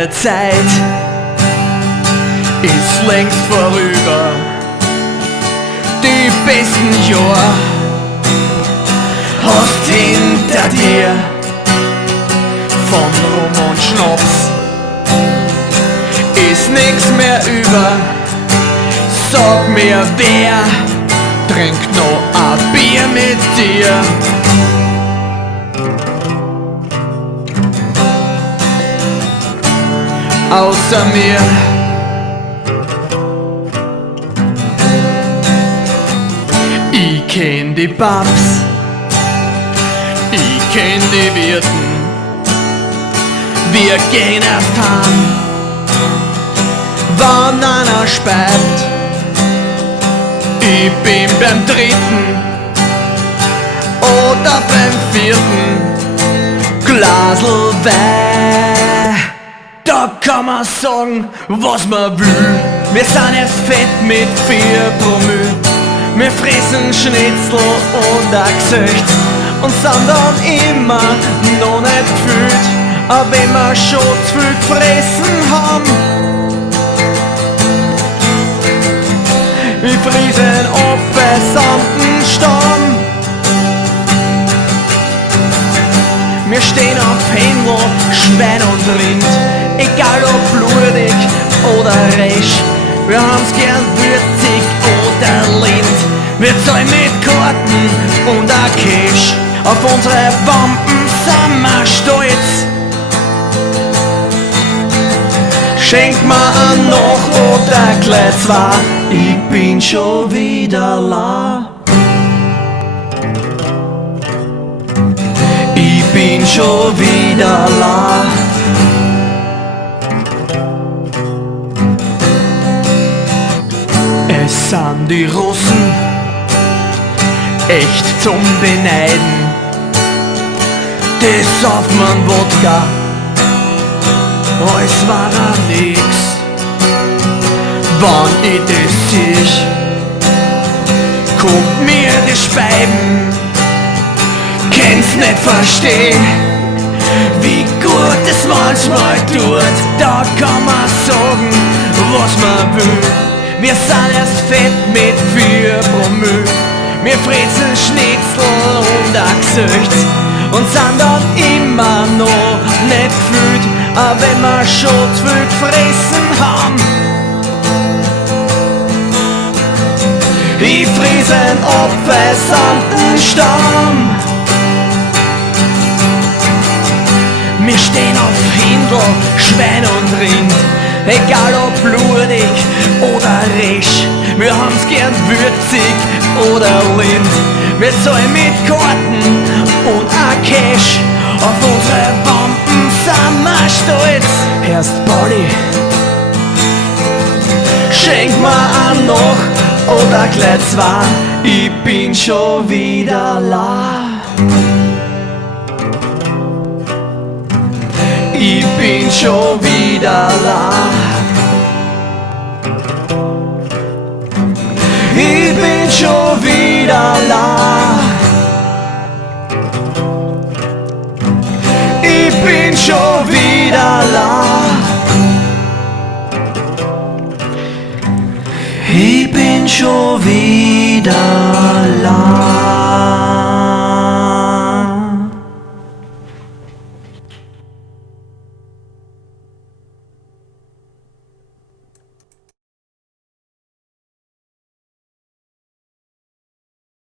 Deine Zeit ist längst vorüber. Die besten Jahre hast hinter dir. Von Rum und Schnaps ist nix mehr über. Sag mir, wer trinkt noch ein Bier mit dir? Außer mir. Ich kenn die Pubs, ich kenn die Wirten. Wir gehen erst heim, wann einer speit. Ich bin beim dritten oder beim vierten Glasl Wein. Da kann man sagen, was man will. Wir sind erst fett mit 4 Promille. Wir fressen Schnitzel und ein Gesicht und sind dann immer noch nicht gefüllt. Aber wenn wir schon zu viel gefressen haben, wir friesen abgesamten Stamm. Wir stehen auf Händel, Schwein und Rind, egal ob blutig oder reich. Wir haben's gern würzig oder lind. Wir zahlen mit Karten und a Cash. Auf unsere Wampen sind wir stolz. Schenk mir an noch oder gleich 2. Ich bin schon wieder la. Ich bin schon wieder la. Es sind die Russen echt zum Beneiden. Die saufen an Wodka, als war nix. Wann ich das sieh, kommt mir die Speiben. Kann's nicht verstehen, wie gut es manchmal tut. Da kann man sagen, was man will. Wir sind erst fett mit 4 Promille. Wir fressen Schnitzel und ein Gesicht und sind dann immer noch nicht gefüllt. Aber wenn wir schon zu viel gefressen haben, ich friese einen abgesamten Stamm. Wir stehen auf Händel, Schwein und Rind, egal ob blutig oder resch. Wir haben's gern würzig oder lind. Wir zahlen mit Karten und a Cash. Auf unsere Wampen sind wir stolz. Erst Party, schenk mir an noch oder gleich 2. Ich bin schon wieder la. Ich bin schon wieder la. Ich bin schon wieder la. Ich bin schon wieder la. Ich bin schon wieder la.